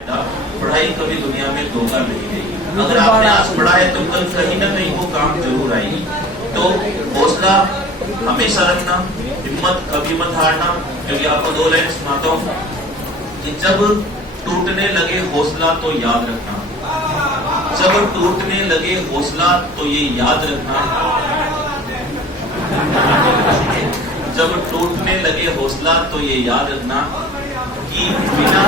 पढ़ाई कभी दुनिया में धोखा नहीं देगी। अगर आपने आज पढ़ा है तो कल कहीं ना कहीं वो काम जरूर आएगी। तो हौसला हमेशा रखना, हिम्मत कभी मत हारना। क्योंकि आपको दो लाइन सुनाता हूँ कि जब टूटने लगे हौसला तो याद रखना, जब टूटने लगे हौसला तो ये याद रखना, जब टूटने लगे हौसला तो ये याद रखना कि बिना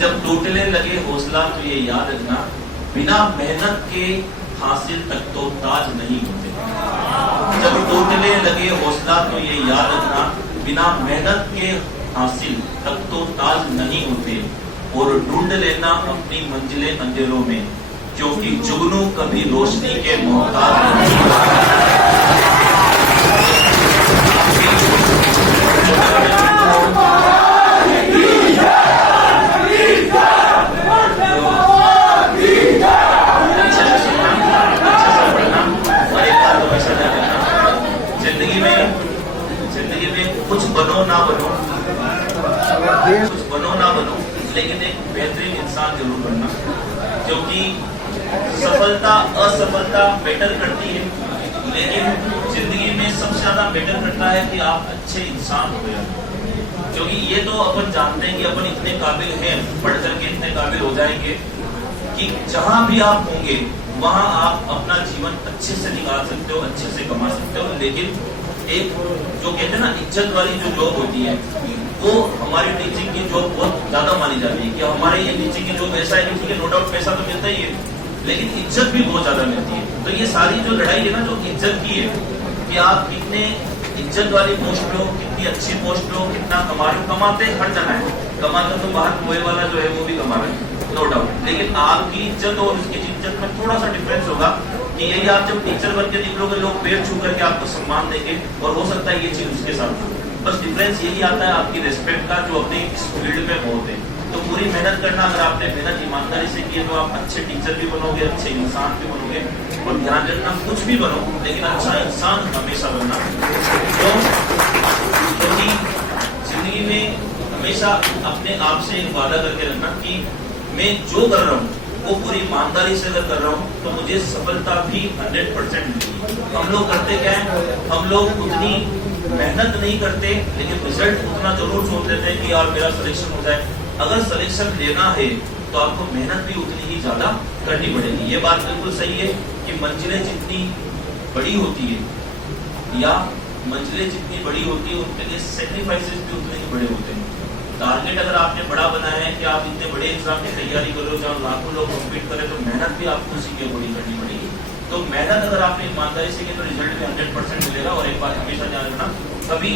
जब टूटने लगे हौसला तो ये याद रखना, बिना मेहनत के हासिल तक तो ताज नहीं होते। जब टूटने लगे हौसला तो ये याद रखना, बिना मेहनत के हासिल तक तो ताज नहीं होते। और ढूंढ लेना अपनी मंजिलें अंधेरों में, क्योंकि जुगनू कभी रोशनी के मोहताज नहीं। जिंदगी में कुछ बनो ना बनो, कुछ बनो ना बनो, लेकिन एक बेहतरीन इंसान जरूर बनना। क्योंकि सफलता असफलता बेटर करती है, लेकिन जिंदगी में सबसे ज्यादा बेटर करता है कि आप अच्छे इंसान हो जाए। क्योंकि ये तो अपन जानते हैं कि अपन इतने काबिल हैं, पढ़ करके इतने काबिल हो जाएंगे कि जहां भी आप होंगे वहां आप अपना जीवन अच्छे से निकाल सकते हो, अच्छे से कमा सकते हो। लेकिन एक जो कहते हैं ना इज्जत वाली जो जॉब होती है, वो हमारी टीचिंग की जॉब बहुत ज्यादा मानी जाती है। कि हमारे ये टीचिंग की जॉब ऐसा है कि ठीक है, नो डाउट पैसा तो मिलता ही है, लेकिन इज्जत भी बहुत ज्यादा मिलती है। तो ये सारी जो लड़ाई है ना, जो इज्जत की है, कि आप कितने इज्जत वाली पोस्ट पे हो, कितनी अच्छी पोस्ट पे हो, कितना कमा रहे हो। कमाते हर जगह है, कमाते तो बाहर कुएं वाला जो है वो भी कमा रहे हैं, नो डाउट। लेकिन आपकी इज्जत और उसकी इज्जत में थोड़ा सा डिफरेंस होगा कि यही आप जब टीचर बन के निकलोगे, लोग पैर छू करके आपको सम्मान देंगे, और हो सकता है ये चीज उसके साथ हो। बस डिफरेंस यही आता है आपकी रिस्पेक्ट का, जो अपने इस फील्ड में बहुत है। तो पूरी मेहनत करना, अगर आपने मेहनत ईमानदारी से की है तो आप अच्छे टीचर भी बनोगे, अच्छे इंसान भी बनोगे। और ध्यान रखना, कुछ भी बनो लेकिन अच्छा इंसान हमेशा बनना। क्योंकि जिंदगी में हमेशा अपने आप से एक वादा करके रखना कि मैं जो कर रहा हूँ वो पूरी ईमानदारी से अगर कर रहा हूँ तो मुझे सफलता भी 100% मिलेगी। हम लोग करते क्या है, हम लोग उतनी मेहनत नहीं करते, लेकिन रिजल्ट उतना जरूर सोच लेते हैं कि यार मेरा सिलेक्शन हो जाए। अगर सिलेक्शन लेना है तो आपको मेहनत भी उतनी ही ज्यादा करनी पड़ेगी। ये बात बिल्कुल सही है कि मंजिलें जितनी बड़ी होती है या मंजिलें जितनी बड़ी होती है, उनके लिए सेक्रीफाइसेस भी उतने ही बड़े होते हैं। टारगेट अगर आपने बड़ा बनाया है कि आप इतने बड़े एग्जाम की तैयारी करो जहाँ लाखों लोग कम्पीट करें, तो मेहनत भी आपको उसी के अकॉर्डिंग करनी पड़ेगी। तो मेहनत अगर आपने ईमानदारी से की तो रिजल्ट भी 100% मिलेगा। और एक बात हमेशा ध्यान रखना, कभी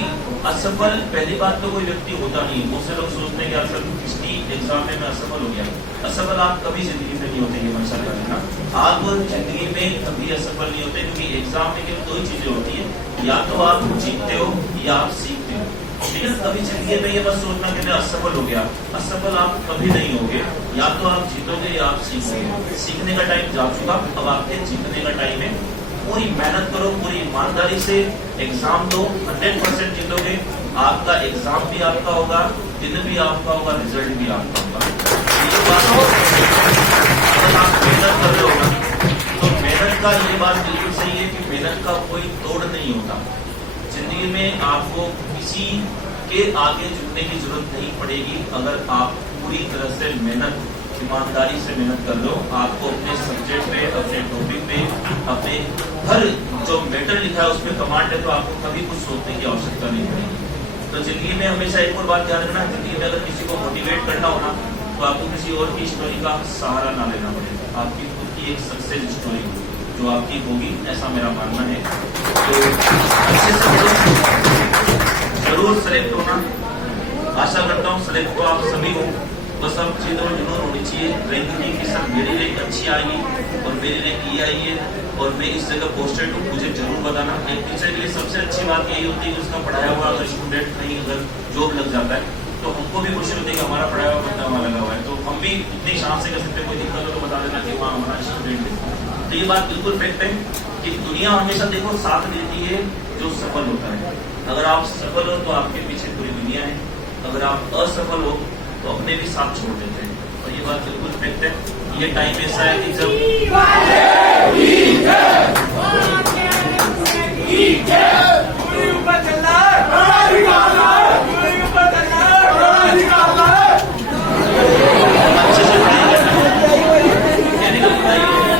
असफल पहली बात तो कोई व्यक्ति होता नहीं है। बहुत से लोग सोचते हैं कि आप किसी एग्जाम में मैं असफल हो गया। असफल आप कभी जिंदगी में नहीं होते, ये मत कर लेना। आप जिंदगी में कभी असफल नहीं होते, क्योंकि एग्जाम में केवल दो ही चीजें होती है, या तो आप जीतते हो या आप सीखते हो। ठीक है, कभी जिंदगी में ये बस सोचना कि मैं असफल हो गया, असफल आप कभी नहीं होगे। या तो आप जीतोगे या आप सीखोगे। सीखने का टाइम जा चुका, अब आपके जीतने का टाइम है। पूरी मेहनत करो, पूरी ईमानदारी से एग्जाम दो, 100% जीतोगे। आपका एग्जाम भी आपका होगा, दिन भी आपका होगा, रिजल्ट भी आपका होगा। ये बात अगर आप मेहनत कर रहे हो ना, तो मेहनत का ये बात बिल्कुल सही है कि मेहनत का कोई तोड़ नहीं होता। जिंदगी में आपको किसी के आगे झुकने की जरूरत नहीं पड़ेगी अगर आप पूरी तरह से मेहनत, ईमानदारी से मेहनत कर लो। आपको अपने सब्जेक्ट पे, अपने टॉपिक पे, अपने हर जो मैटर लिखा है उसमें कमांड है, तो आपको कभी कुछ सोचने की आवश्यकता नहीं पड़ेगी। तो जिंदगी में हमेशा एक और बात ध्यान रखना, जिंदगी में अगर किसी को मोटिवेट करना हो ना, तो आपको किसी और की स्टोरी का सहारा ना लेना पड़ेगा। आपकी खुद की एक सक्सेस स्टोरी जो आपकी होगी, ऐसा मेरा मानना है। तो अच्छे से जरूर सेलेक्ट होना, आशा करता हूँ सेलेक्ट तो आप सभी हो। बस अब चीज और जुनून होनी चाहिए रैंक की कि सर मेरी रैंक अच्छी आएगी और मेरी रैंक ये आई है और मैं इस जगह पोस्टेड हूँ, मुझे जरूर बताना। एक टीचर के लिए सबसे अच्छी बात यही होती है कि उसका पढ़ाया हुआ अगर स्टूडेंट नहीं अगर जॉब लग जाता है तो हमको भी खुशी होती है कि हमारा पढ़ाया हुआ बंदा वहाँ लगा हुआ है। तो हम भी इतनी शान से कर सकते हैं, कोई दिक्कत हो तो बता देना कि वहाँ हमारा स्टूडेंट है। तो ये बात बिल्कुल फैक्ट है कि दुनिया हमेशा देखो साथ देती है जो सफल होता है। अगर आप सफल हो तो आपके पीछे पूरी दुनिया है, अगर आप असफल हो तो अपने भी साथ छोड़ देते हैं। और ये बात बिल्कुल फैक्ट है। ये टाइम ऐसा है कि जब